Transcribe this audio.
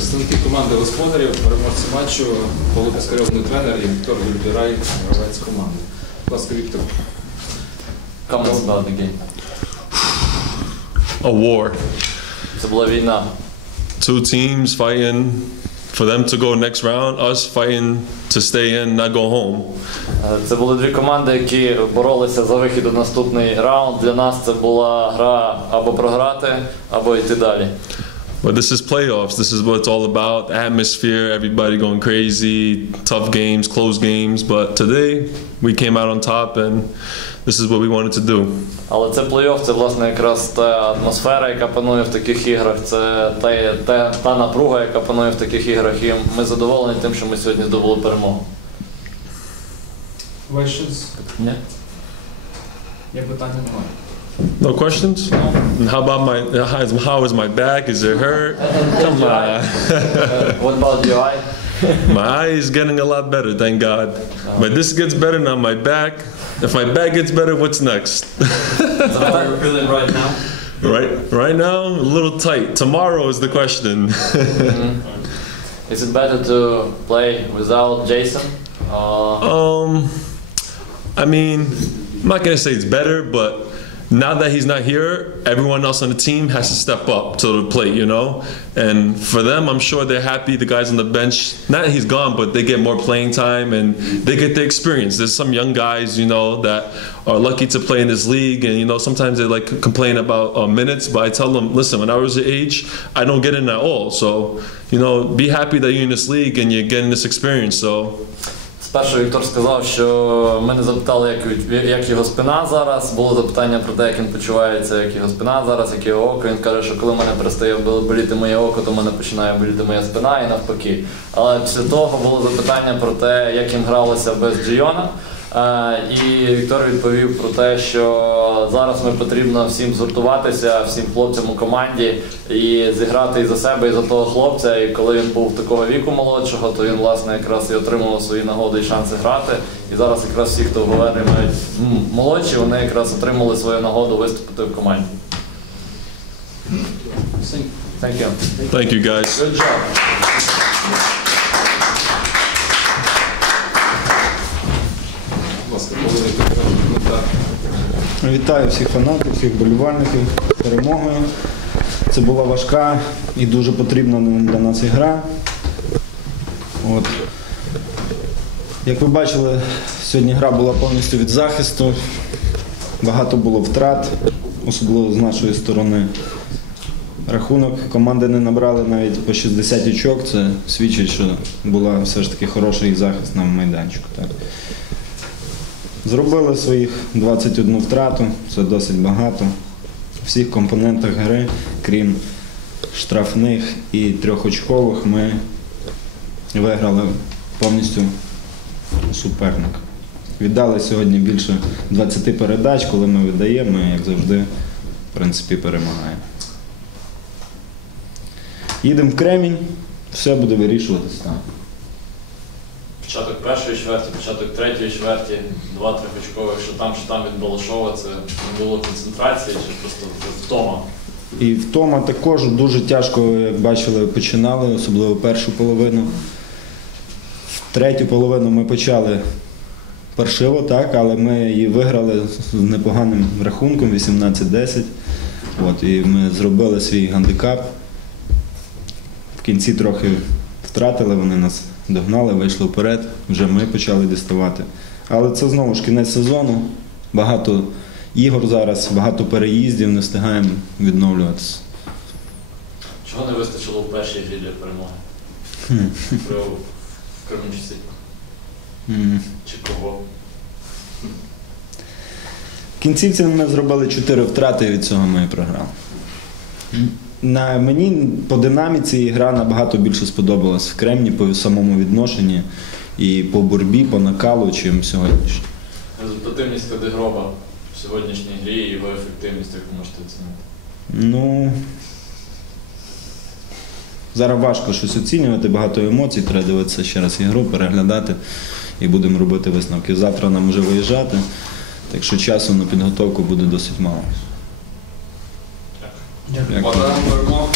Представники команди господарів, переможці матчу, Павло Пискарьов, тренер і Віктор Гульбірай, гравець команди. Будь ласка, Віктор. Comments about the game. A war. Це була війна. Two teams fighting for them to go next round, us fighting to stay in, not go home. Е, Це були дві команди, які боролися за вихід у наступний раунд. Для нас це була гра або програти, або йти далі. But this is playoffs. This is what it's all about. Atmosphere, everybody going crazy, tough games, close games. But today we came out on top and this is what we wanted to do. Але це плей-офф, це власне якраз та атмосфера, яка панує в таких іграх. Це та, та, та напруга, яка панує в таких іграх. І ми задоволені тим, що ми сьогодні здобули перемогу. Questions? Ні? Є питання немає. No questions? And how about my how is, how is my back? Is it hurt? Come on. What about your eye? My eye is getting a lot better, thank God. But this gets better now. My back. If my back gets better, what's next? How are you feeling right now? right, right now, a little tight. Tomorrow is the question. Is it better to play without Jason? Uh, um, I mean, I'm not gonna say it's better, but now that he's not here, everyone else on the team has to step up to the plate, you know. And for them, I'm sure they're happy. The guys on the bench, not that he's gone, but they get more playing time and they get the experience. There's some young guys, you know, that are lucky to play in this league, and you know, sometimes they like complain about uh, minutes. But I tell them, listen, when I was your age, I don't get in at all. So, you know, be happy that you're in this league and you're getting this experience. So. Спершу Віктор сказав, що ми не запитали, як, як його спина зараз. Було запитання про те, як він почувається, як його спина зараз, як його око. Він каже, що коли мене перестає бо- боліти моє око, то мене починає боліти моя спина і навпаки. Але після того було запитання про те, як їм гралося без Джійона. Е, І Віктор відповів про те, що зараз ми потрібно всім згуртуватися, всім хлопцям у команді і зіграти і за себе, і за того хлопця. І коли він був такого віку молодшого, то він власне якраз і отримував свої нагоди і шанси грати. І зараз якраз всі, хто в Говерлі мають молодші, вони якраз отримали свою нагоду виступити в команді. Thank you. Thank you, guys. Good job. Вітаю всіх фанатів, всіх болівальників з перемогою. Це була важка і дуже потрібна для нас ігра. От. Як ви бачили, сьогодні гра була повністю від захисту. Багато було втрат, особливо з нашої сторони. Рахунок команди не набрали навіть по 60 очок. Це свідчить, що була все ж таки хороший захист на майданчику. Так. Зробили своїх 21 втрату, це досить багато. У всіх компонентах гри, крім штрафних і трьохочкових, ми виграли повністю у суперника. Віддали сьогодні більше 20 передач, коли ми віддаємо, ми, як завжди, в принципі, перемагаємо. Їдемо в Кремінь, все буде вирішуватись там. Початок першої чверті, початок третьої чверті, два трьохочкових, що там, що там від Балашова, це не було концентрації чи просто втома. І втома також дуже тяжко, як бачили, починали, особливо першу половину. В третю половину ми почали паршиво, так, але ми її виграли з непоганим рахунком 18-10. От, і ми зробили свій гандикап. В кінці трохи втратили, вони нас догнали, вийшли вперед, вже ми почали діставати. Але це знову ж кінець сезону. Багато ігор зараз, багато переїздів, не встигаємо відновлюватися. Чого не вистачило в першій грі для перемоги? При Кременчуці. Чи кого? В кінцівці ми зробили 4 втрати, і від цього ми і програли. На мені по динаміці гра набагато більше сподобалась в Кремні по самому відношенні і по боротьбі, по накалу, чим сьогоднішній. Результативність Кадегроба в сьогоднішній грі і його ефективність, як ви можете оцінити. Ну зараз важко щось оцінювати, багато емоцій, треба дивитися ще раз ігру, переглядати і будемо робити висновки. Завтра нам вже виїжджати, так що часу на підготовку буде досить мало. 네, 고맙습니다.